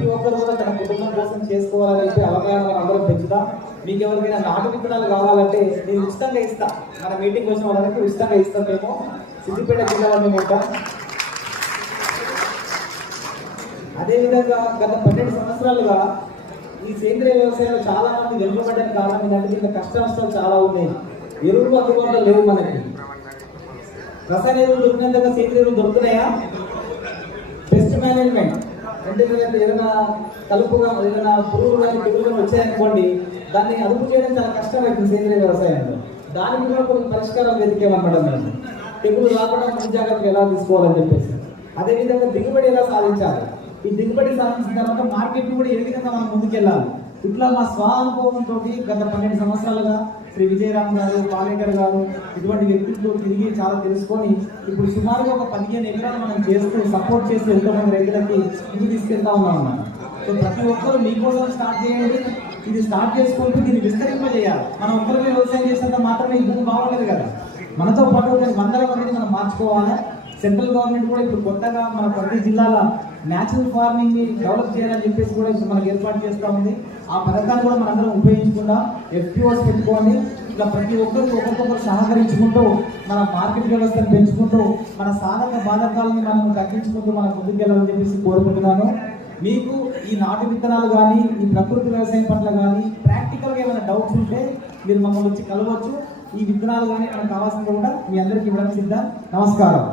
ప్రతి ఒక్కరు కూడా తన కుటుంబం కోసం చేసుకోవాలని చెప్పి అవగాహన మనం అందరం పెంచుతాం. మీకు ఎవరికైనా నాటు విత్తనాలు కావాలంటే నేను ఉచితంగా ఇస్తా. మన మీటింగ్ వచ్చిన వాళ్ళకి ఉచితంగా ఇస్తాం. మేము సిద్దిపేట జిల్లాలో ఉంటాం. అదేవిధంగా గత 12 సంవత్సరాలుగా ఈ సేంద్రియ వ్యవసాయంలో చాలా మంది వెనుకబడ్డానికి కారణం ఏంటంటే దీంట్లో కష్ట నష్టాలు చాలా ఉన్నాయి. ఎరువులు అందుబాటులో లేవు. మనకి రసాయన ఎరువులు దొరికినందుకు సేంద్రియ ఎరువులు దొరుకుతున్నాయా? పెస్ట్ మేనేజ్మెంట్ అంటే ఏదైనా కలుపుగా ఏదైనా పురుగులు కానీ తెగులు వచ్చాయనుకోండి, దాన్ని అదుపు చేయడం చాలా కష్టమవుతుంది సేంద్రియ వ్యవసాయంలో. దానికి కూడా కొన్ని పరిష్కారం వెతికేమన్నమాట. మేము తెగులు రాకుండా ముందు జాగ్రత్తలు ఎలా తీసుకోవాలని చెప్పేసి, అదేవిధంగా దిగుబడి ఎలా సాధించాలి, ఈ దిగుబడి సాధించిన తర్వాత మార్కెట్ కూడా ఏ విధంగా మనం ముందుకెళ్ళాలి. ఇట్లా మా స్వ అనుభవంతో గత 12 సంవత్సరాలుగా శ్రీ విజయరామ్ గారు, పాలేకర్ గారు ఇటువంటి వ్యక్తులతో తిరిగి చాలా తెలుసుకొని ఇప్పుడు సుమారుగా ఒక 15 ఎకరాలు మనం చేస్తూ సపోర్ట్ చేస్తూ ఎంతోమంది రైతులకి ఇది తీసుకెళ్తా ఉన్నాం అన్నమాట. సో ప్రతి ఒక్కరు మీకోసం స్టార్ట్ చేయండి. ఇది స్టార్ట్ చేసుకుంటూ దీన్ని విస్తరింపజేయాలి. మనం ఒక్కరిమే వ్యవసాయం చేసినంత మాత్రమే ఈ భూమి బాగోలేదు కదా. మనతో పాటు 100 మందిని మనం మార్చుకోవాలి. సెంట్రల్ గవర్నమెంట్ కూడా ఇప్పుడు కొత్తగా మన ప్రతి జిల్లాల న్యాచురల్ ఫార్మింగ్ ని డెవలప్ చేయాలని చెప్పేసి కూడా ఇప్పుడు మనకు ఏర్పాటు చేస్తూ ఉంది. ఆ పథకాన్ని కూడా మనందరం ఉపయోగించుకుంటా FPOs పెట్టుకోండి. ఇలా ప్రతి ఒక్కరు ఒకరికొకరు సహకరించుకుంటూ మన మార్కెట్ వ్యవస్థను పెంచుకుంటూ మన సాధక బాధకాలను మనం తగ్గించుకుంటూ మనం ముందుకెళ్ళాలని చెప్పేసి కోరుకుంటున్నాను. మీకు ఈ నాటు విత్తనాలు కానీ ఈ ప్రకృతి వ్యవసాయం పట్ల కానీ ప్రాక్టికల్గా ఏమైనా డౌట్స్ ఉంటే మీరు మమ్మల్ని వచ్చి కలవచ్చు. ఈ విత్తనాలు కానీ మనకు కావాల్సింది కూడా మీ అందరికీ ఇవ్వడం సిద్ధం. నమస్కారం.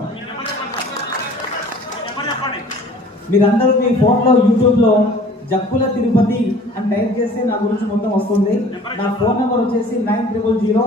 మీరందరూ మీ ఫోన్లో యూట్యూబ్లో జక్కుల తిరుపతి అని టైప్ చేస్తే నా గురించి మొత్తం వస్తుంది. నా ఫోన్ నెంబర్ వచ్చేసి 9000